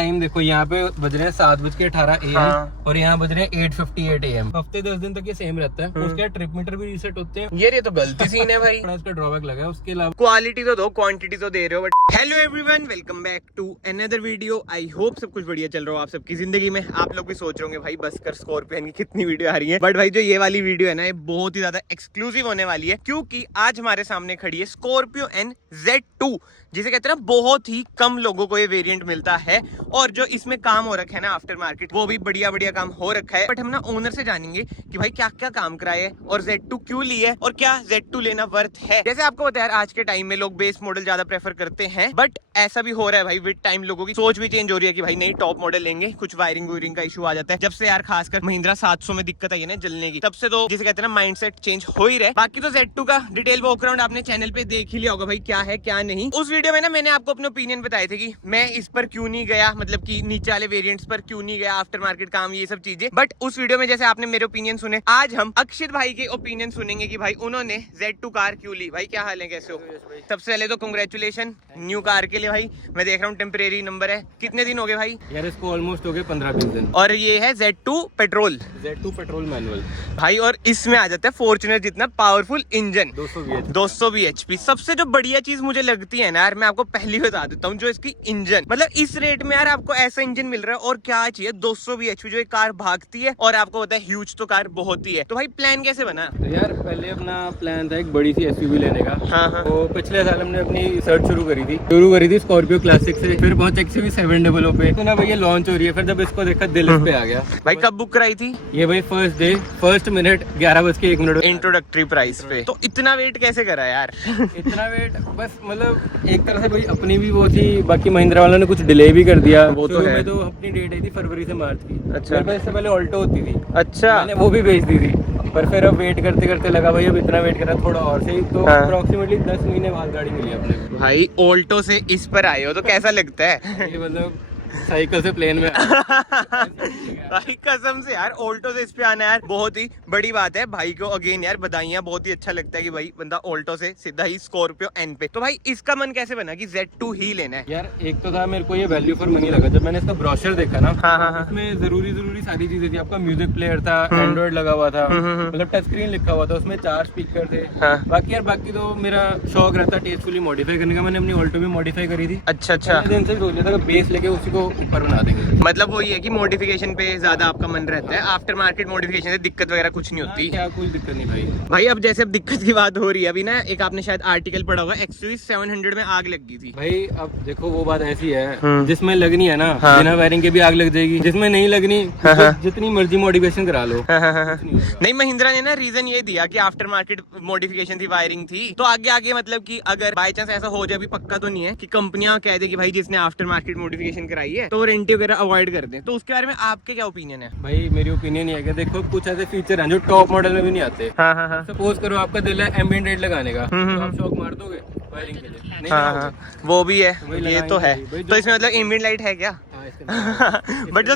Time देखो, यहाँ पे बज रहे हैं 7:18 AM और यहाँ बज रहे हैं 8:58 AM। हफ्ते 10 दिन तक ये सेम रहता है। उसके ट्रिप मीटर भी रीसेट होते हैं। ये तो गलती सीन है भाई। थोड़ा इसका ड्रॉबैक लगा है, उसके अलावा क्वालिटी तो दो, क्वांटिटी तो दे रहे हो। But hello everyone, welcome back to another video. I hope सब कुछ बढ़िया चल रहा हो आप सबकी जिंदगी में। आप लोग भी सोच रहे होंगे भाई बस कर, स्कॉर्पियन की कितनी वीडियो आ रही है। बट भाई जो ये वाली वीडियो है ना, ये बहुत ही ज्यादा एक्सक्लूसिव होने वाली है, क्योंकि आज हमारे सामने खड़ी है स्कॉर्पियो एन Z2, जिसे कहते हैं ना बहुत ही कम लोगों को ये वेरिएंट मिलता है। और जो इसमें काम हो रखा है ना आफ्टर मार्केट, वो भी बढ़िया बढ़िया काम हो रखा है। बट हम ना ओनर से जानेंगे कि भाई क्या क्या काम कराए और Z2 क्यों ली है और क्या Z2 लेना वर्थ है। जैसे आपको पता है यार, आज के टाइम में लोग बेस मॉडल ज्यादा प्रेफर करते हैं, बट ऐसा भी हो रहा है भाई विद टाइम लोगों की सोच भी चेंज हो रही है कि भाई नहीं टॉप मॉडल लेंगे। कुछ वायरिंग वूयरिंग का इशू आ जाता है। जब से यार खासकर महिंद्रा 700 में दिक्कत आई है ना जलने की, तब से तो जिसे कहते हैं ना माइंडसेट चेंज हो ही रहा है। बाकी तो Z2 का डिटेल वॉकअराउंड आपने चैनल पे देख ही लिया होगा भाई, क्या है क्या नहीं। उस वीडियो में ना मैंने आपको अपने ओपिनियन बताए थे कि मैं इस पर क्यों नहीं गया, मतलब कि नीचे वाले वेरिएंट्स पर क्यों नहीं गया, आफ्टर मार्केट काम, ये सब चीजें। बट उस वीडियो में जैसे आपने मेरे ओपिनियन सुने, आज हम अक्षित भाई के ओपिनियन सुनेंगे कि भाई उन्होंने Z2 कार क्यों ली। भाई क्या हाल है, कैसे हो? सबसे पहले तो कांग्रेचुलेशन न्यू कार के लिए भाई। मैं देख रहा हूँ टेम्परेरी नंबर है। कितने दिन हो गए भाई? यार इसको ऑलमोस्ट हो गए 15-20 दिन। और ये है Z2 petrol, Z2 petrol manual भाई। और इसमें आ जाता है फॉर्च्यूनर जितना पावरफुल इंजन, 200 bhp। सबसे जो बढ़िया चीज मुझे लगती है ना यार, मैं आपको पहले बता देता हूँ, जो इसकी इंजन, मतलब इस रेट में यार आपको ऐसा इंजन मिल रहा है और क्या चाहिए। 200 bhp जो एक कार भागती है, और आपको पता है ह्यूज तो कार बहुत ही है। तो भाई प्लान कैसे बना? तो यार पहले अपना प्लान था एक बड़ी सी SUV लेने का। हाँ। तो पिछले साल हमने अपनी सर्च शुरू करी थी स्कॉर्पियो क्लासिक से, फिर पहुंचे XUV 700 पे। तो ना भैया लॉन्च हो रही है, फिर जब इसको देखा दिल इस पे आ गया। भाई कब बुक कराई थी ये? भाई first day, first minute 11:01 introductory price पे। तो इतना वेट कैसे करा यार? इतना वेट बस मतलब एक तरह से भाई अपनी भी वो थी, बाकी महिंद्रा वालों ने कुछ डिले भी कर दिया। वो तो है। तो अपनी डेट आई थी फरवरी से मार्च की। अच्छा। मेरे पास इससे पहले ऑल्टो होती थी। अच्छा। मैंने वो भी बेच दी थी। पर फिर अब वेट करते करते लगा भाई अब इतना वेट करा थोड़ा और सही, तो अप्रोक्सीमेटली 10 महीने बाद गाड़ी मिली अपने को। भाई ऑल्टो से इस पर आए हो तो कैसा लगता है? ये मतलब साइकिल से प्लेन में भाई कसम से यार, ऑल्टो से इस पे आना यार बहुत ही बड़ी बात है। भाई को अगेन यार बधाइयां। बहुत ही अच्छा लगता है कि भाई बंदा ऑल्टो से सीधा ही स्कॉर्पियो एन पे। तो भाई इसका मन कैसे बना कि Z2 ही लेना है? यार एक तो था मेरे को ये वैल्यू फॉर मनी लगा जब मैंने इसका ब्रोशर देखा ना। हाँ। उसमें जरूरी सारी चीजें थी। आपका म्यूजिक प्लेयर था, एंड्रॉइड लगा हुआ था, मतलब टच स्क्रीन लिखा हुआ था, उसमें 4 स्पीकर थे। बाकी तो मेरा शौक रहता टेस्टफुली मॉडिफाई करने का। मैंने अपनी ऑल्टो भी मॉडिफाई करी थी। अच्छा। दिन से सोचा था बेस लेके उसी को ऊपर बना देंगे। मतलब वो ये है कि मॉडिफिकेशन पे ज्यादा आपका मन रहता है। आफ्टर मार्केट मॉडिफिकेशन से दिक्कत वगैरह कुछ नहीं होती। क्या कोई दिक्कत नहीं भाई अब जैसे अब दिक्कत की बात हो रही है, अभी ना एक आपने शायद आर्टिकल पढ़ा होगा, XUV 700 में आग लग गई थी। भाई अब देखो वो बात ऐसी है, जिसमें लगनी है ना बिना वायरिंग के भी आग लग जाएगी, जिसमें नहीं लगनी जितनी मर्जी मॉडिफिकेशन करा लो। नहीं, महिंद्रा ने ना रीजन ये दिया कि आफ्टर मार्केट मॉडिफिकेशन थी, वायरिंग थी। तो आगे मतलब कि अगर बाय चांस ऐसा हो जाए, अभी पक्का तो नहीं है कि कंपनियां कह दे कि भाई जिसने आफ्टर मार्केट मॉडिफिकेशन कराई है तो वारंटी वगैरह अवॉइड कर दें। तो उसके बारे में आपके क्या ओपिनियन है? भाई मेरी ओपिनियन ये है कि देखो कुछ ऐसे फीचर हैं जो टॉप मॉडल में भी नहीं आते। हाँ। सपोज करो आपका दिल है एम्बिएंट लाइट लगाने का, तो आप शॉक मार दोगे वायरिंग के लिए? नहीं हाँ, वो भी है, ये तो है। भाई तो इसमें मतलब एम्बिएंट लाइट है क्या? बट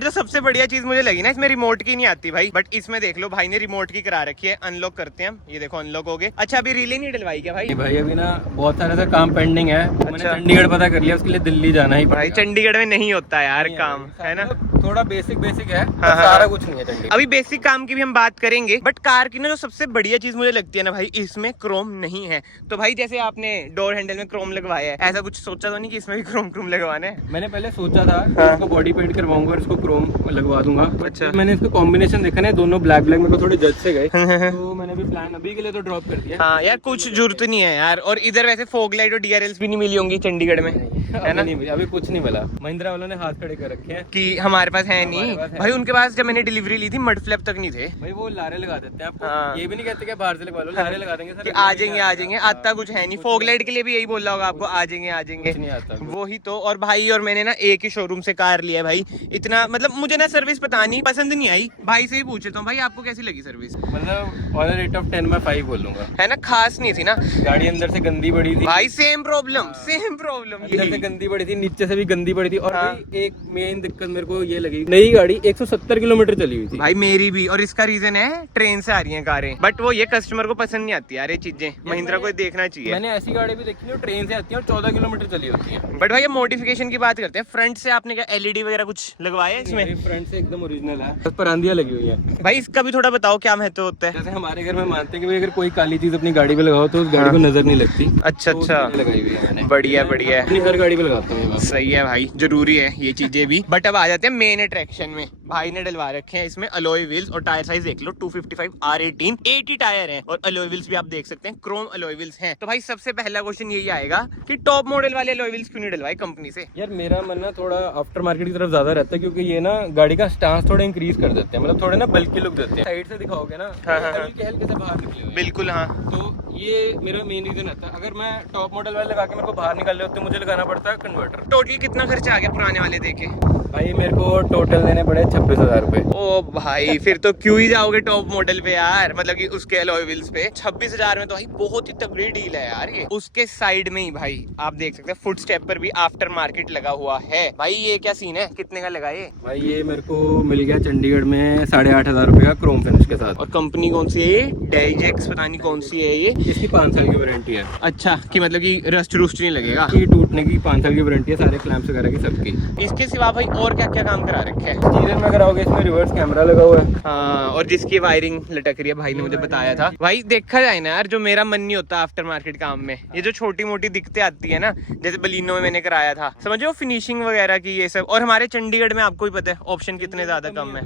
जो सबसे बढ़िया चीज मुझे लगी ना, इसमें रिमोट की नहीं आती भाई। बट इसमें देख लो भाई ने रिमोट की करा रखी है। अनलॉक करते हैं, ये देखो अनलॉक हो गए। अच्छा अभी रिले नहीं डलवाई क्या भाई? भाई अभी ना बहुत सारा सा काम पेंडिंग है। मैंने चंडीगढ़ पता कर लिया, उसके लिए दिल्ली जाना ही भाई। चंडीगढ़ में नहीं होता यार काम, है ना? थोड़ा बेसिक है, सारा कुछ नहीं है चंडीगढ़। अभी बेसिक काम की भी हम बात करेंगे। बट कार की ना जो सबसे बढ़िया चीज मुझे लगती है ना भाई, इसमें क्रोम नहीं है। तो भाई जैसे आपने डोर हैंडल में क्रोम लगवाया है, ऐसा कुछ सोचा तो नहीं कि इसमें भी क्रोम लगवाना है? मैंने पहले सोचा था इसको बॉडी पेंट करवाऊंगा और इसको क्रोम लगवा दूंगा। अच्छा। मैंने इसको कॉम्बिनेशन देखा ना, दोनों ब्लैक मेरे को थोड़े जज से गए, तो मैंने भी प्लान अभी के लिए तो ड्रॉप कर दिया। हाँ यार कुछ जरूरत नहीं है यार। और इधर वैसे फॉग लाइट और DRLs भी नहीं मिली होंगी चंडीगढ़ में, है ना? नहीं, अभी कुछ नहीं मिला। महिंद्रा वालों ने हाथ खड़े कर रखे हैं कि हमारे पास है नहीं। भाई उनके पास जब मैंने डिलीवरी ली थी मड फ्लैप तक नहीं थे भाई। वो लारे लगा देते हैं आपको। हाँ। ये भी नहीं कहते कि बाहर से लगवा लो, लारे लगा देंगे सर कि आ जाएंगे। आता कुछ है नहीं। फॉग लाइट के लिए भी यही बोल रहा होगा आपको, आ जाएंगे। नहीं आता वो ही तो। और भाई और मैंने ना एक ही शोरूम से कार लिया भाई। इतना मतलब मुझे ना सर्विस पता नहीं, पसंद नहीं आई। भाई से ही पूछ लेता हूँ, भाई आपको कैसी लगी सर्विस? मतलब ऑन रेट ऑफ 10 में 5 बोलूंगा, है ना? खास नहीं थी ना गाड़ी अंदर से गंदी बड़ी थी भाई। Same problem. अंदर से गंदी पड़ी थी, नीचे से भी गंदी पड़ी थी। और भाई एक मेन दिक्कत मेरे को ये लगी, नई गाड़ी 170 किलोमीटर चली हुई थी भाई मेरी भी, और इसका रीजन है ट्रेन से आ रही हैं कारें, बट वो ये कस्टमर को पसंद नहीं आती यार ये चीजें। महिंद्रा को देखना चाहिए। मैंने ऐसी गाड़ी भी देखी है ट्रेन से आती है और 14 किलोमीटर चली होती है। बट भाई ये मॉडिफिकेशन की बात करते हैं, फ्रंट से आपने क्या एलईडी वगैरह कुछ लगवाया है इसमें? फ्रंट से एकदम ओरिजिनल है, बस परांदियां लगी हुई है। भाई इसका भी थोड़ा बताओ क्या महत्व होता है? जैसे हमारे घर में मानते हैं कि भाई अगर कोई काली चीज अपनी गाड़ी पे लगाओ तो उस गाड़ी को नजर नहीं लगती। अच्छा तो अच्छा, लगाई हुई है मैंने। बढ़िया बढ़िया, अपनी हर गाड़ी पे लगाता हूँ ये बात। सही है भाई, जरूरी है ये चीजें भी। बट अब आ जाते हैं मेन अट्रैक्शन में। भाई ने डलवा रखे हैं इसमें अलॉय व्हील्स, और टायर साइज देख लो 255 R18 80 टायर हैं, और अलॉय व्हील्स भी आप देख सकते हैं, क्रोम अलॉय व्हील्स हैं। तो भाई सबसे पहला क्वेश्चन यही आएगा कि टॉप मॉडल वाले अलॉय व्हील्स क्यों नहीं डलवाए कंपनी से? यार मेरा मन ना थोड़ा आफ्टर मार्केट की तरफ ज्यादा रहता है, क्योंकि ये ना गाड़ी का स्टांस थोड़ा इंक्रीज कर देते हैं, मतलब थोड़े ना बल्कि लुक देते हैं। साइड से दिखाओगे ना हल्के हल्के से बाहर निकले। बिल्कुल हाँ, तो ये मेरा मेन रीजन रहता है। अगर मैं टॉप मॉडल वाले लगा के मेरे को बाहर निकालने होते मुझे लगाना पड़ता है कन्वर्टर। टोटल कितना खर्चा आ गया पुराने वाले देके? भाई मेरे को टोटल देने पड़े 26,000 रुपए। ओ भाई फिर तो क्यों ही जाओगे टॉप मॉडल पे यार, मतलब कि उसके अलॉय व्हील्स पे 26,000 में तो भाई बहुत ही तगड़ी डील है यार ये। उसके साइड में ही भाई आप देख सकते हैं फुट स्टेप पर भी आफ्टर मार्केट लगा हुआ है। भाई ये क्या सीन है, कितने का लगा ये? भाई ये मेरे को मिल गया चंडीगढ़ में 8,500 रुपए का क्रोम फिनिश के साथ। और कंपनी कौन सी है? डाइजेक्स पता नहीं कौन सी है ये। इसकी 5 साल की वारंटी है। अच्छा, कि मतलब कि रस्ट रूस्ट नहीं लगेगा? इसकी टूटने की 5 साल की वारंटी है, सारे क्लैंप्स वगैरह की सबकी। इसके सिवा भाई और क्या क्या काम करा रखे है? स्टीयरिंग में अगर आओगे इसमें रिवर्स कैमरा लगा हुआ है। हाँ, और जिसकी वायरिंग लटक रही है भाई ने मुझे बताया था। भाई देखा जाए ना यार, जो मेरा मन नहीं होता आफ्टर मार्केट काम में, ये जो छोटी मोटी दिक्कतें आती है ना, जैसे बलिनो में मैंने कराया था, समझो फिनिशिंग वगैरह की ये सब। और हमारे चंडीगढ़ में आपको ही पता है ऑप्शन कितने ज्यादा कम है।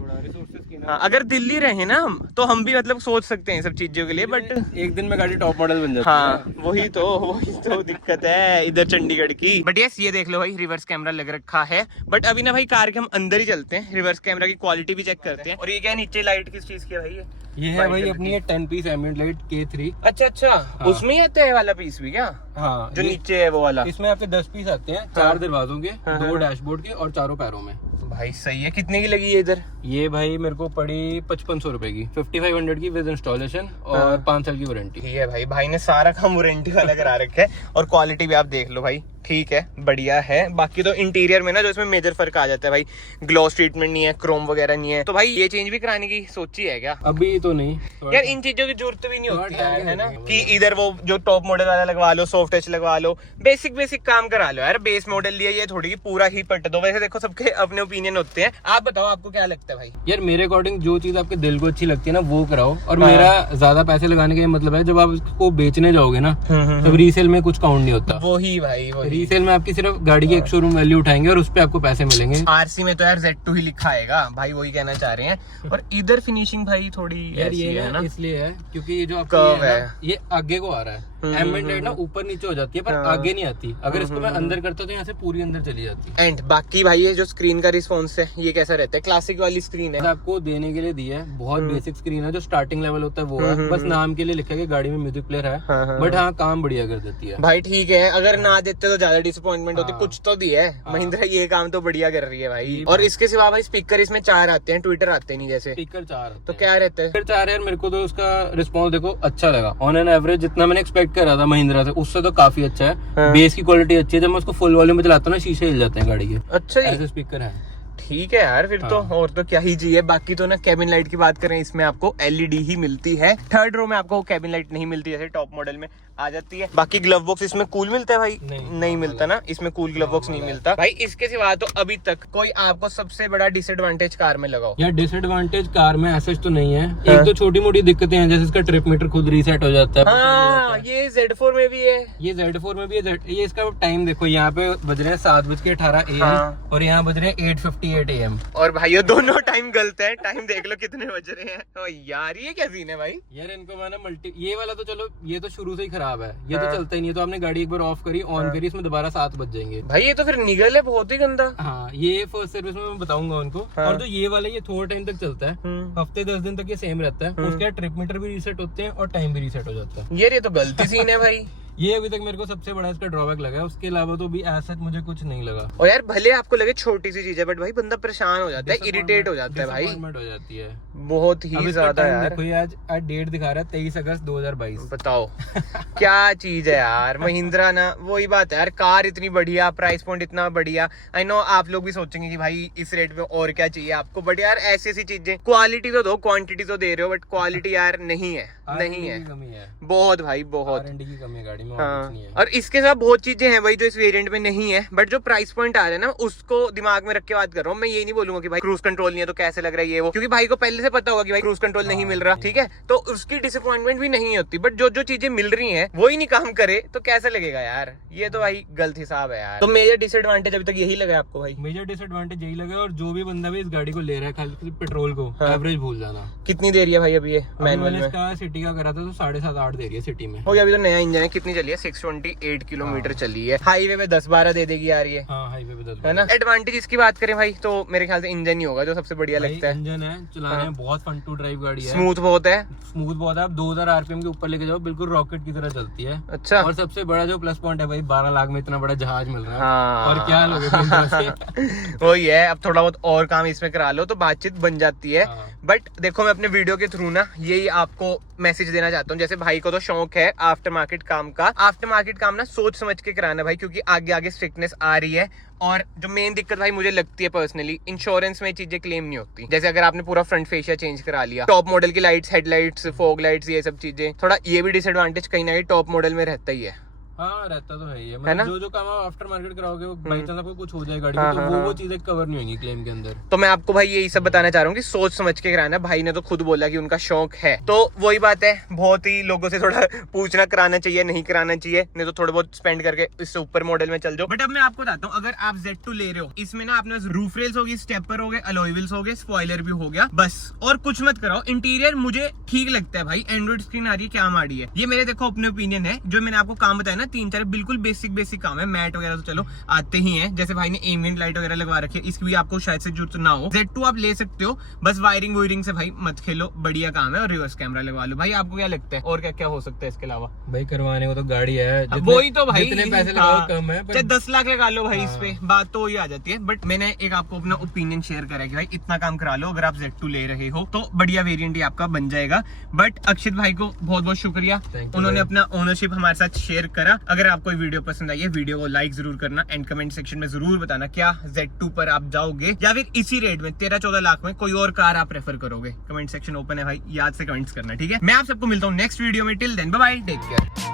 हाँ, अगर दिल्ली रहे ना हम तो हम भी मतलब सोच सकते हैं सब चीजों के लिए, बट एक दिन में गाड़ी टॉप मॉडल बन जाती है। हाँ वही तो दिक्कत है इधर चंडीगढ़ की। बट यस ये देख लो भाई, रिवर्स कैमरा लग रखा है। बट अभी ना भाई कार के हम अंदर ही चलते हैं, रिवर्स कैमरा की क्वालिटी भी चेक करते हैं। और ये क्या है नीचे लाइट किस चीज की है भाई? ये है भाई अपनी 10 पीस एम्बिएंट लाइट K3। अच्छा अच्छा, हाँ। उसमें ही आता है वाला पीस भी क्या? हाँ, जो नीचे है वो वाला। इसमें आपके 10 पीस आते हैं, 4 दरवाजों के, 2 डैशबोर्ड के और 4 पैरों में। भाई सही है। कितने की लगी है इधर? ये भाई मेरे को पड़ी 5500 रुपए की, 5500 की विद इंस्टॉलेशन और 5 साल की वारंटी। ठीक है भाई, भाई ने सारा काम वारंटी वाला करा रखा है। और क्वालिटी भी आप देख लो भाई, ठीक है, बढ़िया है। बाकी तो इंटीरियर में ना जो इसमें मेजर फर्क आ जाता है भाई, ग्लॉस ट्रीटमेंट नहीं है, क्रोम वगैरह नहीं है। तो भाई ये चेंज भी कराने की सोची है क्या? अभी तो नहीं यार इन चीजों की जरूरत भी नहीं होती है ना, कि इधर वो जो टॉप मॉडल वाला लगवा लो, सॉफ्ट टच लगवा लो, बेसिक काम करा लो यार। बेस मॉडल लिया ये थोड़ी की पूरा ही पट दो। वैसे देखो सबके अपने ओपिनियन होते हैं, आप बताओ आपको क्या लगता है भाई? यार मेरे अकॉर्डिंग जो चीज आपके दिल को अच्छी लगती है ना वो कराओ। और मेरा ज्यादा पैसे लगाने का ये मतलब है, जब आप इसको बेचने जाओगे ना तब रीसेल में कुछ काउंट नहीं होता। वही भाई वही। रीसेल में आपकी सिर्फ गाड़ी की एक शोरूम वैल्यू उठाएंगे और उस पे आपको पैसे मिलेंगे। आरसी में तो यार Z2 ही लिखा आएगा भाई, वही कहना चाह रहे हैं। और इधर फिनिशिंग भाई थोड़ी यार ऐसी ये है ना, इसलिए है क्योंकि ये जो कर्व आपकी है। ये आगे को आ रहा है। एम्बिएंट लाइट ना ऊपर नीचे हो जाती है पर आगे नहीं आती। अगर इसको मैं अंदर करता तो यहाँ से पूरी अंदर चली जाती है। एंड बाकी भाई ये जो स्क्रीन का रिस्पॉन्स है ये कैसा रहता है? क्लासिक वाली स्क्रीन है आपको देने के लिए दी है, बहुत बेसिक स्क्रीन है, जो स्टार्टिंग लेवल होता है वो है। बस नाम के लिए लिखा है कि गाड़ी में म्यूजिक प्लेयर है, बट हाँ काम बढ़िया कर देती है भाई। ठीक है, अगर ना देते तो ज्यादा डिसअपॉइंटमेंट होती, कुछ तो दिया है। महिंद्रा ये काम तो बढ़िया कर रही है भाई। और इसके सिवा भाई स्पीकर इसमें 4 आते हैं, ट्विटर आते नहीं जैसे। स्पीकर 4 तो क्या रहता है? स्पीकर 4 यार मेरे को तो उसका रिस्पॉन्स देखो अच्छा लगा। ऑन एन एवरेज जितना मैंने एक्सपेक्ट कर रहा था महिंद्रा से उससे तो काफी अच्छा है। बेस की क्वालिटी अच्छी है, जब मैं उसको फुल वॉल्यूम में चलाता हूँ ना शीशे हिल जाते हैं गाड़ी के। अच्छा जी, ऐसे स्पीकर है। ठीक है यार, फिर तो और तो क्या ही चाहिए। बाकी तो ना कैबिन लाइट की बात करें, इसमें आपको एलईडी ही मिलती है। थर्ड रो में आपको कैबिन लाइट नहीं मिलती जैसे टॉप मॉडल में आ जाती है। बाकी ग्लव बॉक्स इसमें कूल मिलता है भाई? नहीं मिलता ना, इसमें कूल ग्लव बॉक्स नहीं मिलता भाई। इसके सिवा तो अभी तक कोई आपको सबसे बड़ा डिसएडवांटेज कार में लगाओ? यार डिसएडवांटेज कार में ऐसा तो नहीं है। एक तो छोटी मोटी दिक्कतें हैं, जैसे इसका ट्रिप मीटर खुद रीसेट हो जाता है। हाँ, ये Z4 में भी है, ये Z4 में भी है। ये इसका टाइम देखो, यहाँ पे बज रहे हैं 7:18 AM और यहाँ बज रहे हैं 8:58 AM। और भाई ये दोनों टाइम गलत है। टाइम देख लो कितने बज रहे हैं। ओ यार ये क्या सीन है भाई? यार इनको मैंने ये वाला तो चलो ये तो शुरू से ही खराब है, ये तो चलता ही नहीं है। तो आपने गाड़ी एक बार ऑफ करी ऑन करी, इसमें दोबारा 7 बज जाएंगे भाई। ये तो फिर निगल है बहुत ही गंदा। हाँ, ये फर्स्ट सर्विस में मैं बताऊंगा उनको। और जो ये वाला ये थोड़ा टाइम तक चलता है, हफ्ते 10 दिन तक ये सेम रहता है। उसके बाद ट्रिप मीटर भी रीसेट होते हैं और टाइम भी रीसेट हो जाता है। यार ये तो गलती सीन है भाई। ये अभी तक मेरे को सबसे बड़ा इसका ड्रॉबैक लगा है, उसके अलावा तो भी ऐसा मुझे कुछ नहीं लगा। और यार भले आपको लगे छोटी सी चीज है बट भाई बंदा परेशान हो जाता है, इरिटेट हो जाता है भाई, हो जाती है बहुत ही ज्यादा यार। देखो ये आज डेट दिखा रहा है 23 अगस्त 2022। बताओ क्या चीज है यार महिंद्रा ना, वही बात है यार, कार इतनी बढ़िया, प्राइस पॉइंट इतना बढ़िया। आई नो आप लोग भी सोचेंगे कि भाई इस रेट में और क्या चाहिए आपको, बट यार ऐसी ऐसी चीजें, क्वालिटी तो दो, क्वांटिटी तो दे रहे हो, बट क्वालिटी यार नहीं है, नहीं है, कमी है बहुत भाई बहुत, R&D की कमी है गाड़ी में, हाँ। और कुछ नहीं है। और इसके साथ बहुत चीजें हैं भाई जो इस वेरिएंट में नहीं है, बट जो प्राइस पॉइंट आ रहा है ना उसको दिमाग में रख के बात कर रहा हूँ मैं। ये नहीं बोलूंगा कि भाई क्रूज कंट्रोल नहीं है तो कैसे लग रहा है ये वो, क्योंकि भाई को पहले से पता होगा कि भाई क्रूज कंट्रोल नहीं मिल रहा, ठीक है, तो उसकी डिसअपॉइंटमेंट भी नहीं होती। बट जो जो चीजें मिल रही हैं वो ही नहीं काम करे तो कैसे लगेगा यार, ये तो भाई गलत हिसाब है यार। तो मेजर डिसएडवांटेज अभी तक यही लगा आपको भाई? मेजर डिसएडवांटेज यही लगा, और जो भी बंदा भी इस गाड़ी को ले रहा है खाली पेट्रोल को, एवरेज भूल जाना। कितनी देर है भाई अभी ये मैनुअल में? इसका सिटी का करा था तो 7.5-8 दे रही है सिटी में। हो गया, अभी तो नया इंजन है। कितनी चली है? 628 किलोमीटर चली है। हाईवे पे 10-12 दे देगी यार ये, हाँ हाईवे पे 10 है ना। एडवांटेज इसकी बात करें भाई तो मेरे ख्याल से इंजन ही होगा जो सबसे बढ़िया लगता है। इंजन है, चलाने में बहुत फन टू ड्राइव गाड़ी है, स्मूथ बहुत है, स्मूथ बहुत है। आप 2000 आरपीएम के ऊपर लेके जाओ बिल्कुल रॉकेट की तरह चलती है। अच्छा, और सबसे बड़ा जो प्लस पॉइंट है भाई 12 लाख में इतना बड़ा जहाज मिल रहा है। हाँ। और क्या लोगे वही है, अब थोड़ा बहुत और काम इसमें करा लो तो बातचीत बन जाती है। हाँ। बट देखो मैं अपने वीडियो के थ्रू ना यही आपको मैसेज देना चाहता हूँ, जैसे भाई को तो शौक है आफ्टर मार्केट काम का। आफ्टर मार्केट काम ना सोच समझ के कराना भाई, क्योंकि आगे आगे स्ट्रिक्टनेस आ रही है। और जो मेन दिक्कत भाई मुझे लगती है पर्सनली, इंश्योरेंस में चीजें क्लेम नहीं होती। जैसे अगर आपने पूरा फ्रंट फेशिया चेंज करा लिया, टॉप मॉडल की लाइट्स, हेडलाइट्स, फॉग लाइट्स, ये सब चीजें, थोड़ा ये भी डिसएडवांटेज कहीं ना कहीं टॉप मॉडल में रहता ही है। हाँ रहता तो है ही है, है ना? जो काम आप आफ्टर मार्केट कराओगे वो बाई चांस आपको कुछ हो जाए गाड़ी में, तो वो चीजें कवर नहीं होंगी क्लेम के अंदर। तो मैं आपको भाई यही सब बताना चाह रहा हूँ कि सोच समझ के कराना। भाई ने तो खुद बोला कि उनका शौक है, तो वही बात है, बहुत ही लोगों से थोड़ा पूछना कराना चाहिए, नहीं कराना चाहिए, नहीं तो थोड़े बहुत स्पेंड करके इससे ऊपर मॉडल में चल जाओ। बट अब मैं आपको बताता हूँ, अगर आप Z2 ले रहे हो, इसमें ना आपने रूफ रेल्स होगी, स्टेपर हो गए, अलॉय व्हील्स हो गए, स्पॉइलर भी हो गया, बस और कुछ मत कराओ। इंटीरियर मुझे ठीक लगता है भाई, एंड्रॉइड स्क्रीन आ रही है, क्या माड़ी है ये, मेरे देखो अपने ओपिनियन है। जो मैंने आपको काम बताया ना 3-4 बिल्कुल बेसिक काम है। मैट वगैरह तो चलो आते ही हैं, जैसे भाई ने एम्बिएंट लाइट वगैरह लगवा रखी है, इसकी भी आपको शायद से जरूरत ना हो। Z2 आप ले सकते हो, बस वायरिंग से भाई मत खेलो, बढ़िया काम है। और रिवर्स कैमरा लगवा लो भाई। आपको क्या लगता है और क्या क्या हो सकता है इसके अलावा? भाई करवाने को तो गाड़ी है, वही तो भाई, जितने पैसे लगाओ कम है, चाहे 10 लाख लगा लो भाई इस पे, बात तो वही आ जाती है। बट मैंने एक आपको अपना ओपिनियन शेयर करा कि भाई इतना काम करा लो, अगर आप Z2 ले रहे हो तो बढ़िया वेरिएंट ही आपका बन जाएगा। बट अक्षित भाई को बहुत बहुत शुक्रिया, उन्होंने अपना ओनरशिप हमारे साथ शेयर करा। अगर आपको वीडियो पसंद आई है, वीडियो को लाइक जरूर करना एंड कमेंट सेक्शन में जरूर बताना क्या Z2 पर आप जाओगे या फिर इसी रेट में 13-14 लाख में कोई और कार आप प्रेफर करोगे। कमेंट सेक्शन ओपन है भाई, याद से कमेंट्स करना, ठीक है। मैं आप सबको मिलता हूँ नेक्स्ट वीडियो में। Till then bye bye, take care.